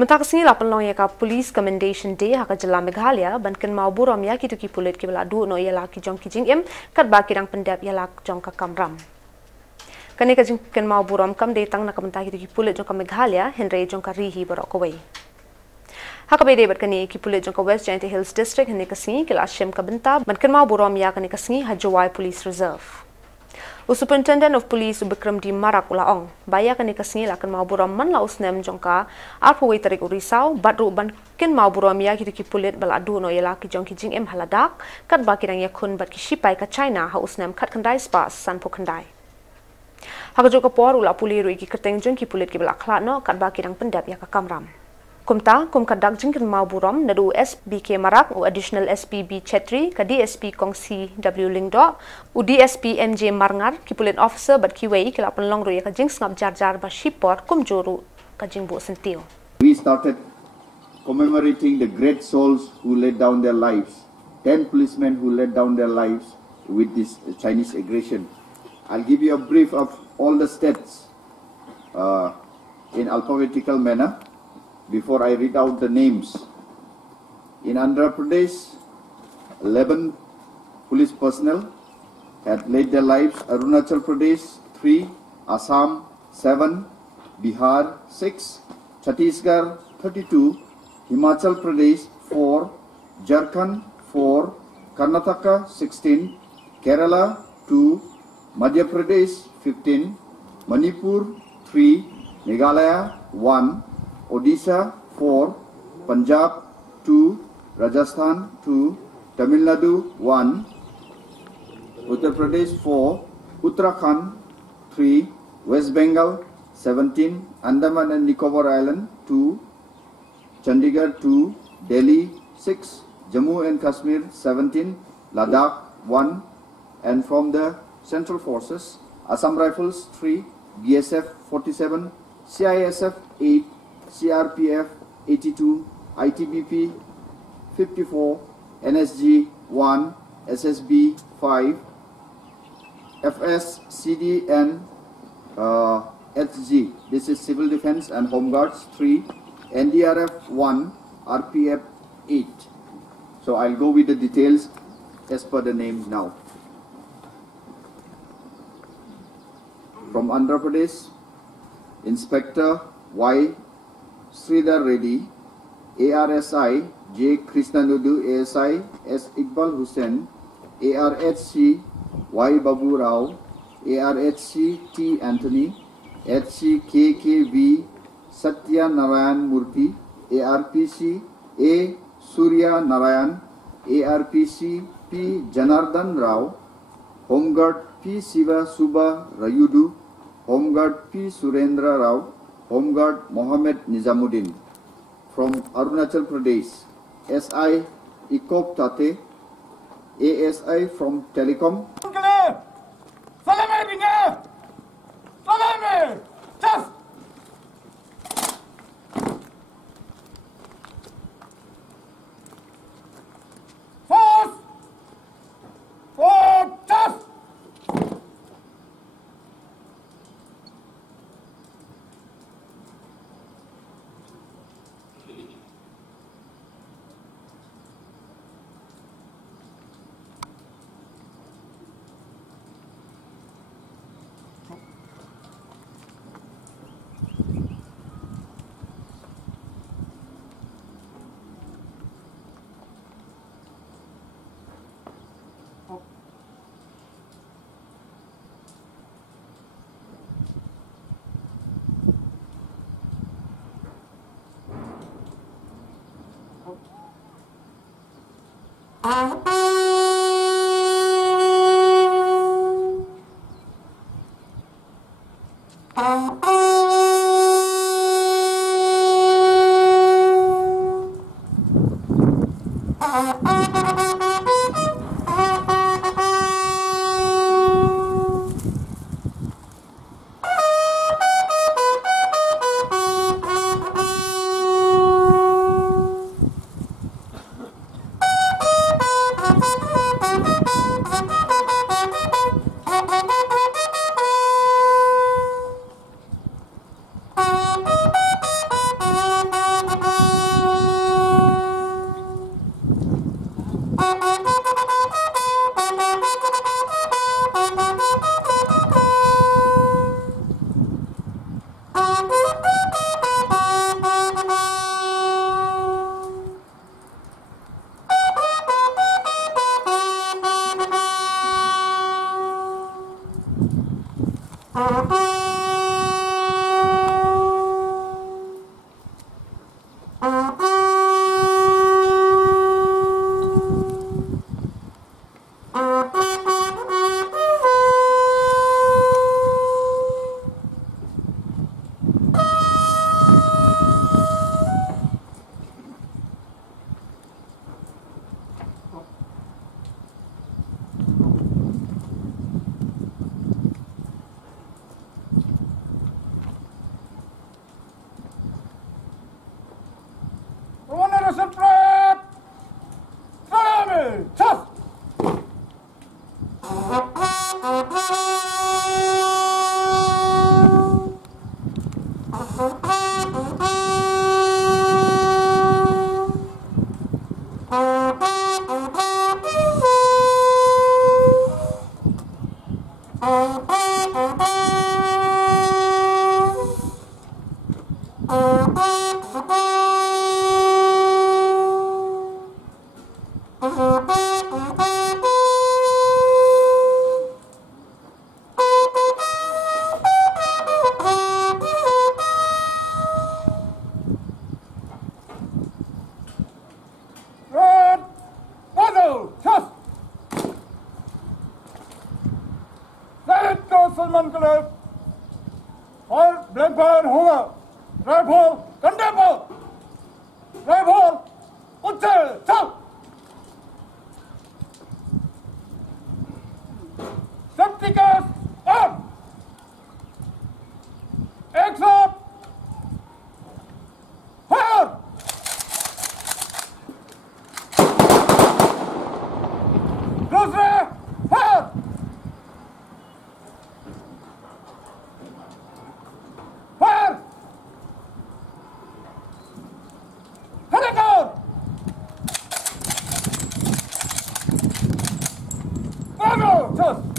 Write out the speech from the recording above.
Mentak sini lapan long ya ka police commendation day haka jela Meghalaya banken mau buram ya kitu ki pulit ki bela du no ya la ki jong ki jing em kat ba kirang pendap ya la jong ka kamram. Kani ka jing ken mau buram kam de tang na ka mentak kitu ki pulit jong ka Meghalaya Henry jong ka rihi borok kawai. Haka be de bat kani ki pulit jong ka West Jainti Hills district hene ka singi ki la shem ka benta banken mau buram ya kani ka singi Hajawai Police Reserve. Superintendent of Police Bikram di Marak Ulaong, baya kani kasingi lakan mau buram man la usnem jongka arpawai tarik urisau badru ban ken mau buram ya kitu ki pulit baladu no yela ki jongki jing em haladak kat ba kirang yakun bat ki shipai ka China ha usnem kat kandai spa san po kandai. Haka joka por ula puliru ki keteng jongki pulit ki balakla no kat ba kirang pendap ya ka kamram. Kumta kum kadak jingkin mau buram nadu SBK Marak u additional SPB Chetri ka DSP Kongsi W Lingdo u DSP MJ Marngar ki pulit officer bat ki wei ki lapan long roya ka jing ngap jar ba shipor kum joru ka jing bu sentio. We started commemorating the great souls who laid down their lives, 10 policemen who laid down their lives with this Chinese aggression. I'll give you a brief of all the states in alphabetical manner before I read out the names. In Andhra Pradesh, 11 police personnel had laid their lives. Arunachal Pradesh, 3. Assam, 7. Bihar, 6. Chhattisgarh, 32. Himachal Pradesh, 4. Jharkhand, 4. Karnataka, 16. Kerala, 2. Madhya Pradesh, 15. Manipur, 3. Meghalaya, 1. Odisha 4, Punjab 2, Rajasthan 2, Tamil Nadu 1, Uttar Pradesh 4, Uttarakhand 3, West Bengal 17, Andaman and Nicobar Island 2, Chandigarh 2, Delhi 6, Jammu and Kashmir 17, Ladakh 1, and from the Central Forces, Assam Rifles 3, BSF 47, CISF 8, CRPF 82, ITBP 54, NSG 1, SSB 5, FS, CD and HG, this is Civil Defense and Home Guards 3, NDRF 1, RPF 8. So I'll go with the details as per the names now. From Andhra Pradesh, Inspector Y. Sridhar Reddy, ARSI J. Krishnanudu, ASI S. Iqbal Hussain, ARHC Y. Babu Rao, ARHC T. Anthony, HC KKV Satya Narayan Murthy, ARPC A. Surya Narayan, ARPC P. Janardhan Rao, Homeguard P. Siva Subha Rayudu, Homeguard P. Surendra Rao, Homeguard Mohammed Nizamuddin. From Arunachal Pradesh, SI Ikop Tate, ASI from Telecom. Salman club और black fire होगा। Rifle कंधे पर, rifle उच्चे चल। Safety case on. एक साथ fire. दूसरे fire. Fire. खड़े कर। मारो चल।